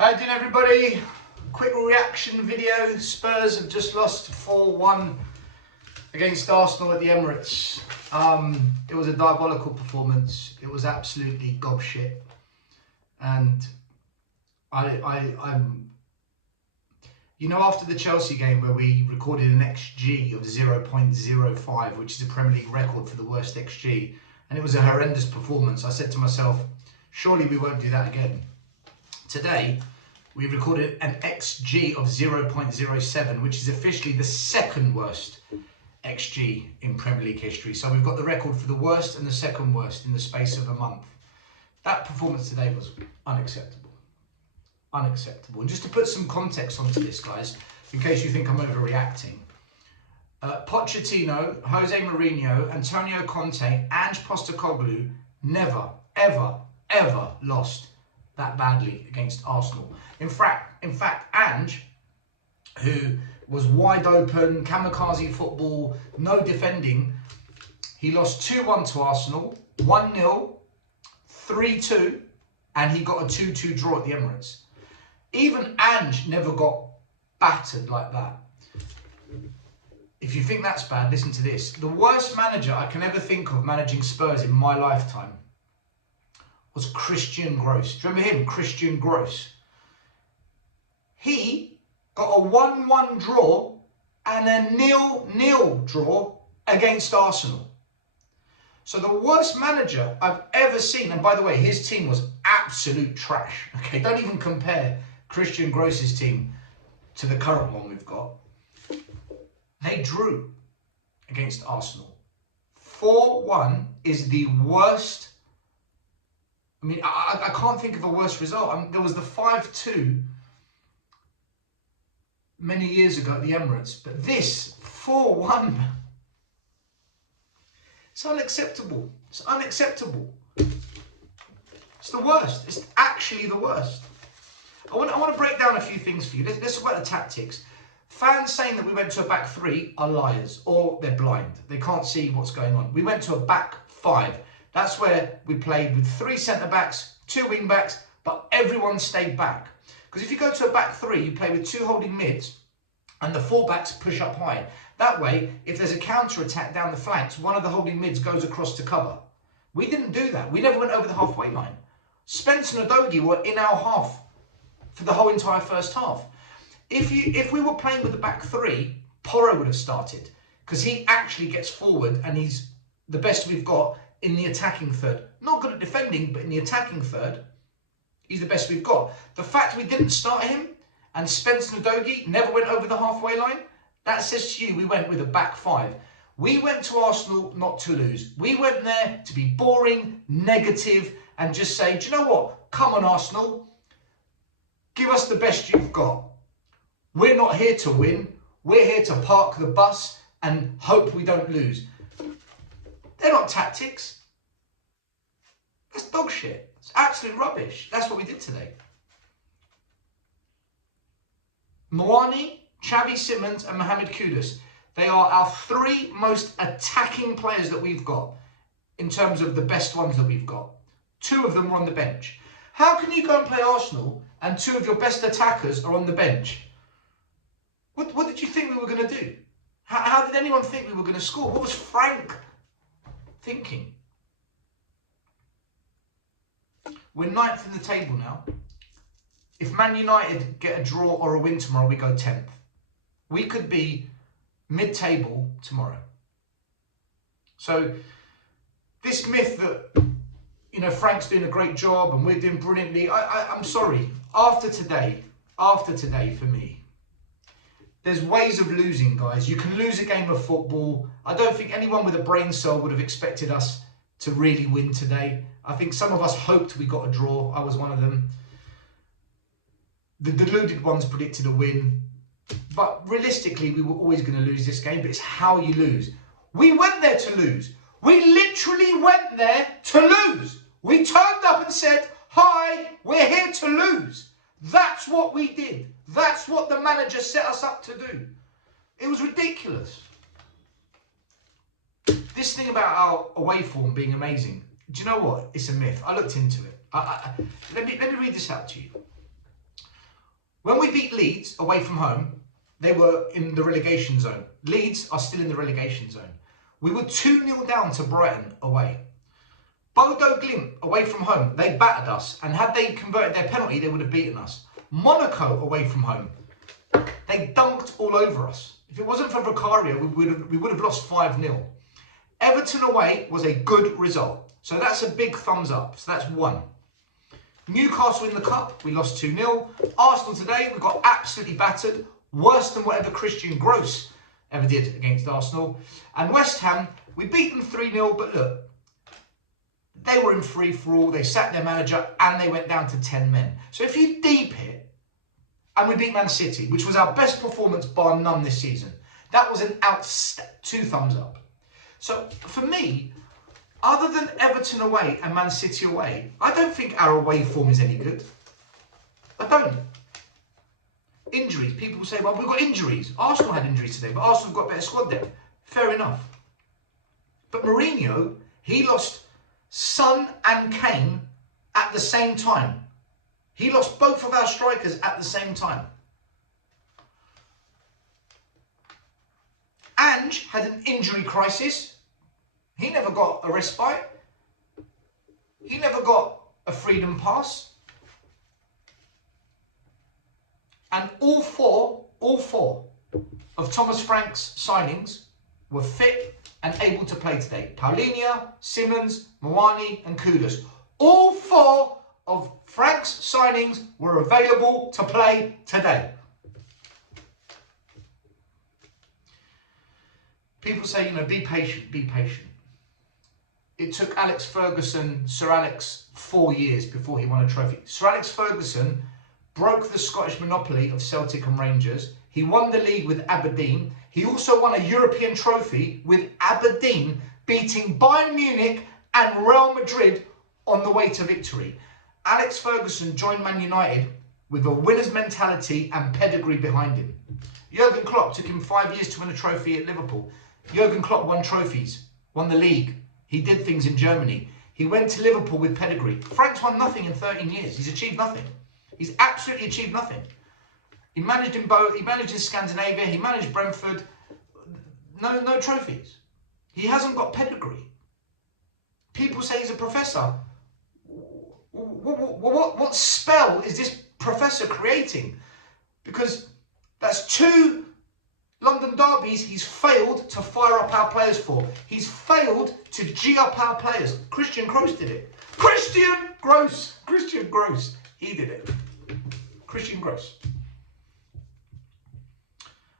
How you doing, everybody? Quick reaction video. Spurs have just lost 4-1 against Arsenal at the Emirates. It was a diabolical performance. It was absolutely gobshit. And I'm, you know, after the Chelsea game where we recorded an XG of 0.05, which is a Premier League record for the worst XG, and it was a horrendous performance, I said to myself, surely we won't do that again. Today, we recorded an XG of 0.07, which is officially the second worst XG in Premier League history. So we've got the record for the worst and the second worst in the space of a month. That performance today was unacceptable. Unacceptable. And just to put some context onto this, guys, in case you think I'm overreacting, Pochettino, Jose Mourinho, Antonio Conte, Ange Postecoglou never, ever, ever lost that badly against Arsenal. In fact, Ange, who was wide open, kamikaze football, no defending, he lost 2-1 to Arsenal, 1-0, 3-2, and he got a 2-2 draw at the Emirates. Even Ange never got battered like that. If you think that's bad, listen to this. The worst manager I can ever think of managing Spurs in my lifetime was Christian Gross. Do you remember him? Christian Gross. He got a 1-1 draw and a 0-0 draw against Arsenal. So the worst manager I've ever seen, and by the way, his team was absolute trash. Okay, don't even compare Christian Gross's team to the current one we've got. They drew against Arsenal. 4-1 is the worst. I mean, I can't think of a worse result. There was the 5-2 many years ago at the Emirates, but this 4-1, it's unacceptable. It's unacceptable. It's the worst. It's actually the worst. I want to break down a few things for you. Let's talk about the tactics. Fans saying that we went to a back three are liars, or they're blind. They can't see what's going on. We went to a back five. That's where we played with 3 centre-backs, 2 wing-backs, but everyone stayed back. Because if you go to a back three, you play with 2 holding mids, and the full-backs push up high. That way, if there's a counter-attack down the flanks, one of the holding mids goes across to cover. We didn't do that. We never went over the halfway line. Spence and Udogie were in our half for the whole entire first half. If we were playing with the back three, Porro would have started, because he actually gets forward and he's the best we've got in the attacking third. Not good at defending, but in the attacking third, he's the best we've got. The fact we didn't start him and Spence and Udogie never went over the halfway line, that says to you we went with a back five. We went to Arsenal not to lose. We went there to be boring, negative, and just say, do you know what? Come on, Arsenal. Give us the best you've got. We're not here to win. We're here to park the bus and hope we don't lose. They're not tactics. That's dog shit. It's absolute rubbish. That's what we did today. Moani, Xavi Simons and Mohamed Kudus. They are our 3 most attacking players that we've got in terms of the best ones that we've got. 2 of them are on the bench. How can you go and play Arsenal and 2 of your best attackers are on the bench? What did you think we were going to do? How did anyone think we were going to score? What was Frank thinking? We're 9th in the table now. If Man United get a draw or a win tomorrow, we go 10th. We could be mid-table tomorrow. So this myth that, you know, Frank's doing a great job and we're doing brilliantly, I'm sorry. After today, for me, there's ways of losing, guys. You can lose a game of football. I don't think anyone with a brain cell would have expected us to really win today. I think some of us hoped we got a draw. I was one of them. The deluded ones predicted a win. But realistically, we were always going to lose this game. But it's how you lose. We went there to lose. We literally went there to lose. We turned up and said, hi, we're here to lose. That's what we did. That's what the manager set us up to do. It was ridiculous. This thing about our away form being amazing, do you know what? It's a myth. I looked into it. Let me read this out to you. When we beat Leeds away from home, they were in the relegation zone. Leeds are still in the relegation zone. We were 2-0 down to Brighton away. Bodo Glimt away from home, they battered us, and had they converted their penalty, they would have beaten us. Monaco away from home, they dunked all over us. If it wasn't for Vicario, we would have lost 5-0. Everton away was a good result. So that's a big thumbs up. So that's 1. Newcastle in the cup, we lost 2-0. Arsenal today, we got absolutely battered. Worse than whatever Christian Gross ever did against Arsenal. And West Ham, we beat them 3-0, but look, they were in free-for-all. They sacked their manager and they went down to 10 men. So if you deep it, and we beat Man City, which was our best performance bar none this season. That was an 2 thumbs up. So for me, other than Everton away and Man City away, I don't think our away form is any good. I don't. Injuries. People say, well, we've got injuries. Arsenal had injuries today, but Arsenal got a better squad there. Fair enough. But Mourinho, he lost Son and Kane at the same time. He lost both of our strikers at the same time. Ange had an injury crisis. He never got a respite. He never got a freedom pass. And all four of Thomas Frank's signings were fit and able to play today. Paulinho, Simmons, Moani and Kudus. All 4 of Frank's signings were available to play today. People say, be patient, be patient. It took Alex Ferguson, Sir Alex, 4 years before he won a trophy. Sir Alex Ferguson broke the Scottish monopoly of Celtic and Rangers. He won the league with Aberdeen. He also won a European trophy with Aberdeen, beating Bayern Munich and Real Madrid on the way to victory. Alex Ferguson joined Man United with a winner's mentality and pedigree behind him. Jurgen Klopp took him 5 years to win a trophy at Liverpool. Jurgen Klopp won trophies, won the league. He did things in Germany. He went to Liverpool with pedigree. Frank's won nothing in 13 years. He's achieved nothing. He's absolutely achieved nothing. He managed in Scandinavia. He managed Brentford. No trophies. He hasn't got pedigree. People say he's a professor. What spell is this professor creating? Because that's 2 London derbies he's failed to fire up our players for. He's failed to G up our players. Christian Gross did it. Christian Gross. He did it. Christian Gross.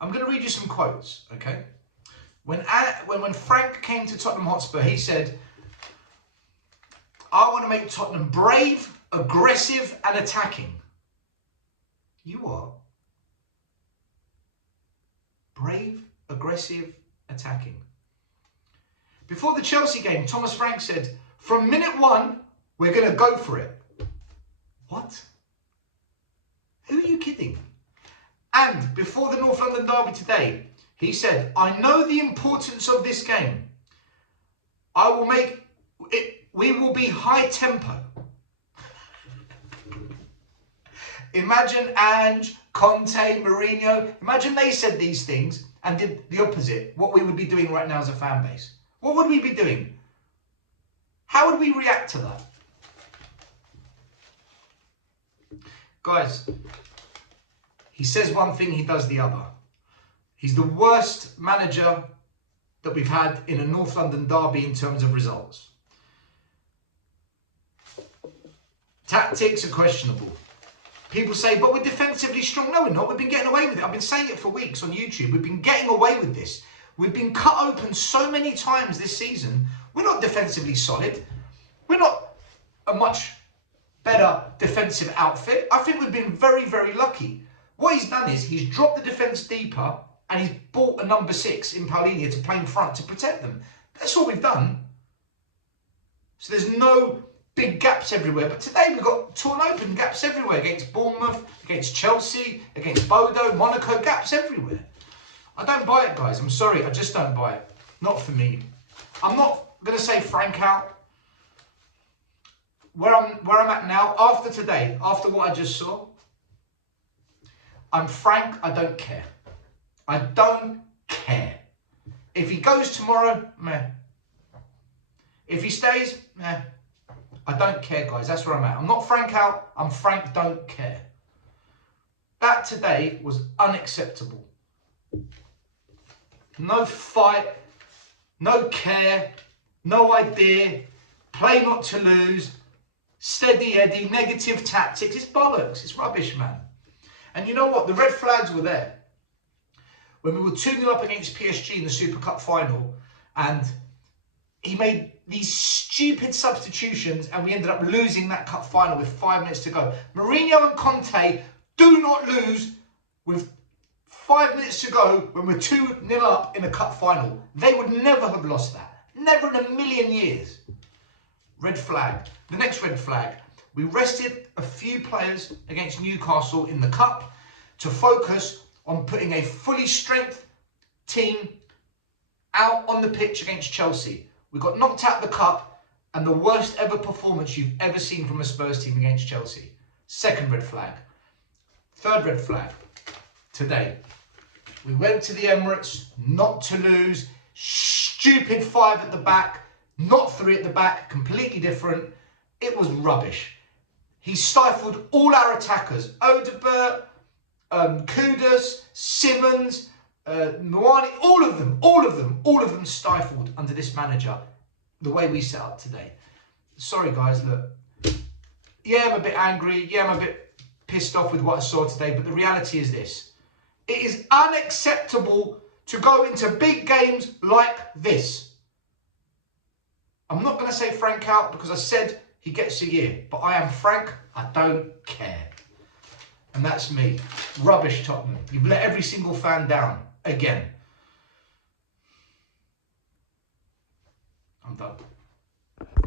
I'm going to read you some quotes, okay? When Frank came to Tottenham Hotspur, he said, I want to make Tottenham brave, aggressive and attacking. You are. Brave, aggressive, attacking. Before the Chelsea game, Thomas Frank said, from minute 1, we're going to go for it. What? Who are you kidding? And before the North London derby today, he said, I know the importance of this game. We will be high tempo. Imagine Ange, Conte, Mourinho. Imagine they said these things and did the opposite. What we would be doing right now as a fan base. What would we be doing? How would we react to that? Guys, he says one thing, he does the other. He's the worst manager that we've had in a North London derby in terms of results. Tactics are questionable. People say, but we're defensively strong. No, we're not. We've been getting away with it. I've been saying it for weeks on YouTube. We've been getting away with this. We've been cut open so many times this season. We're not defensively solid. We're not a much better defensive outfit. I think we've been very, very lucky. What he's done is he's dropped the defence deeper and he's bought a number 6 in Paulinho to play in front to protect them. That's all we've done. So there's no big gaps everywhere. But today we've got torn open gaps everywhere. Against Bournemouth, against Chelsea, against Bodo, Monaco, gaps everywhere. I don't buy it, guys. I'm sorry. I just don't buy it. Not for me. I'm not going to say Frank out. Where I'm at now, after today, after what I just saw, I'm frank, I don't care. I don't care. If he goes tomorrow, meh. If he stays, meh. I don't care, guys. That's where I'm at. I'm not frank out. I'm frank, don't care. That today was unacceptable. No fight, no care, no idea, play not to lose, steady Eddie, negative tactics. It's bollocks. It's rubbish, man. And you know what? The red flags were there. When we were 2-0 up against PSG in the Super Cup final, and he made these stupid substitutions, and we ended up losing that cup final with 5 minutes to go. Mourinho and Conte do not lose with 5 minutes to go when we're 2-0 up in a cup final. They would never have lost that. Never in a million years. Red flag. The next red flag. We rested a few players against Newcastle in the cup to focus on putting a fully strength team out on the pitch against Chelsea. We got knocked out of the cup, and the worst ever performance you've ever seen from a Spurs team against Chelsea. Second red flag. Third red flag. Today, we went to the Emirates not to lose. Stupid 5 at the back, not 3 at the back, completely different. It was rubbish. He stifled all our attackers. Odebert, Kudus, Simmons, Nwani, all of them stifled under this manager, the way we set up today. Sorry guys, look. Yeah, I'm a bit angry. Yeah, I'm a bit pissed off with what I saw today, but the reality is this. It is unacceptable to go into big games like this. I'm not going to say Frank out because I said he gets a year, but I am frank, I don't care. And that's me. Rubbish, Tottenham. You've let every single fan down. Again. I'm done.